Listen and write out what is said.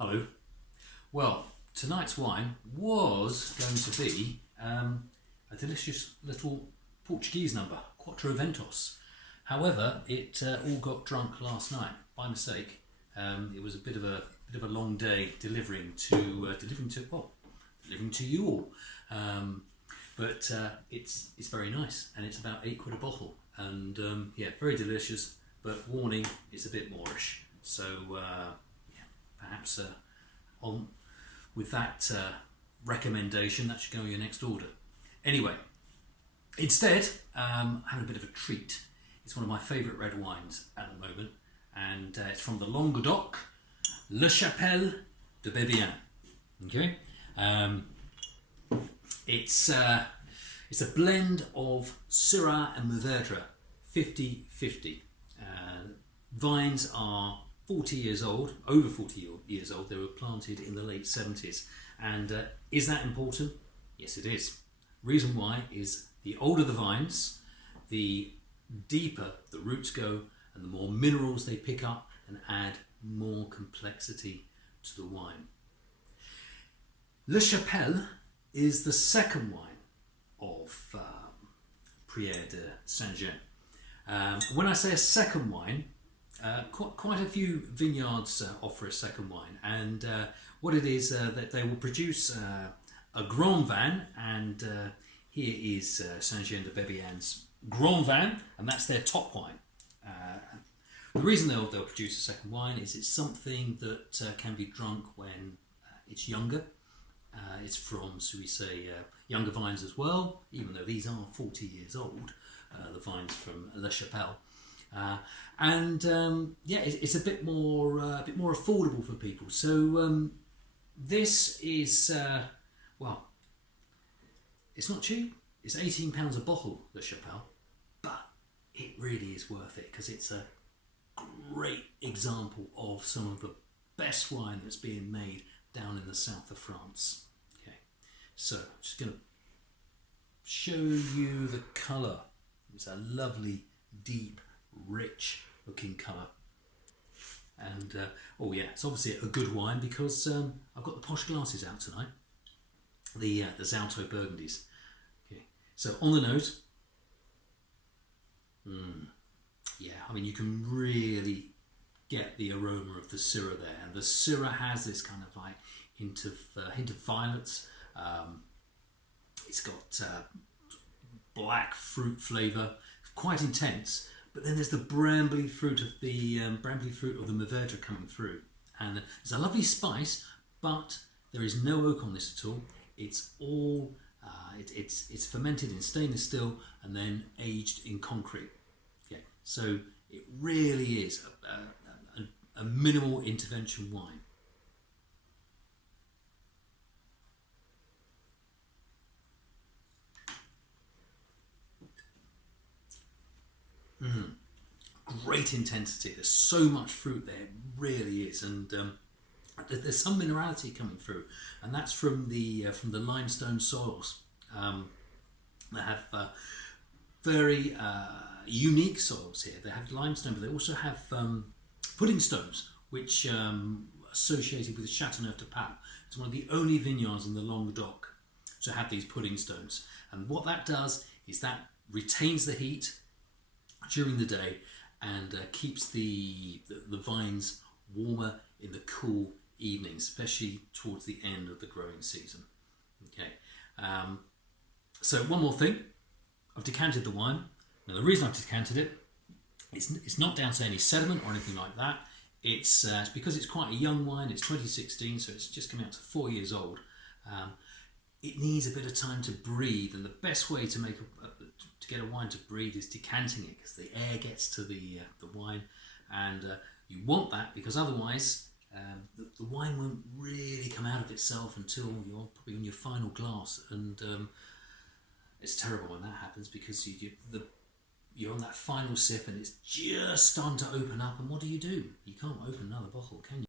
Hello. Well, tonight's wine was going to be a delicious little Portuguese number, Quattro Ventos. However, it all got drunk last night by mistake. It was a bit of a long day delivering to you all. But it's very nice, and it's about £8 a bottle, and yeah, very delicious. But warning, it's a bit moreish. So perhaps on with that recommendation, that should go on your next order. Anyway, instead, having a bit of a treat. It's one of my favourite red wines at the moment, and it's from the Languedoc, Le Chapelle de Bebian. Okay, it's a blend of Syrah and Mourvedre, 50-50. Vines are 40 years old, over 40 years old. They were planted in the late 70s. And is that important? Yes, it is. Reason why is the older the vines, the deeper the roots go, and the more minerals they pick up and add more complexity to the wine. Le Chapelle is the second wine of Prière de Saint-Jean. When I say a second wine, quite a few vineyards offer a second wine, and what it is that they will produce a Grand Vin, and here is Saint-Jean de Bebian's Grand Vin, and that's their top wine. The reason they'll produce a second wine is it's something that can be drunk when it's younger. It's from, so we say, younger vines as well, even though these are 40 years old, the vines from Le Chapelle. Yeah, it's a bit more affordable for people. So this is well, it's not cheap. It's £18 a bottle, Le Chapelle, but it really is worth it because it's a great example of some of the best wine that's being made down in the south of France. Okay, so I'm just going to show you the colour. It's a lovely, deep, rich looking colour, and oh yeah, it's obviously a good wine because I've got the posh glasses out tonight, the Zalto Burgundies. Okay, so on the nose, yeah, I mean you can really get the aroma of the Syrah there, and the Syrah has this kind of like hint of violets. It's got black fruit flavour, quite intense. But then there's the brambly fruit of the Mourvedre coming through, and there's a lovely spice. But there is no oak on this at all. It's all it's fermented in stainless steel and then aged in concrete. Okay, so it really is a minimal intervention wine. Great intensity. There's so much fruit there. It really is, and there's some minerality coming through, and that's from the limestone soils. They have very unique soils here. They have limestone, but they also have pudding stones, which associated with Châteauneuf de Pape. It's one of the only vineyards in the Languedoc to have these pudding stones, and what that does is that retains the heat during the day and keeps the vines warmer in the cool evenings, especially towards the end of the growing season. Okay, so one more thing, I've decanted the wine. Now the reason I've decanted it, it's not down to any sediment or anything like that. It's because it's quite a young wine. It's 2016, so it's just coming out to 4 years old. It needs a bit of time to breathe, and the best way to get a wine to breathe is decanting it, because the air gets to the wine, and you want that because otherwise the wine won't really come out of itself until you're probably in your final glass, and it's terrible when that happens because you're on that final sip and it's just starting to open up, and what do? You can't open another bottle, can you?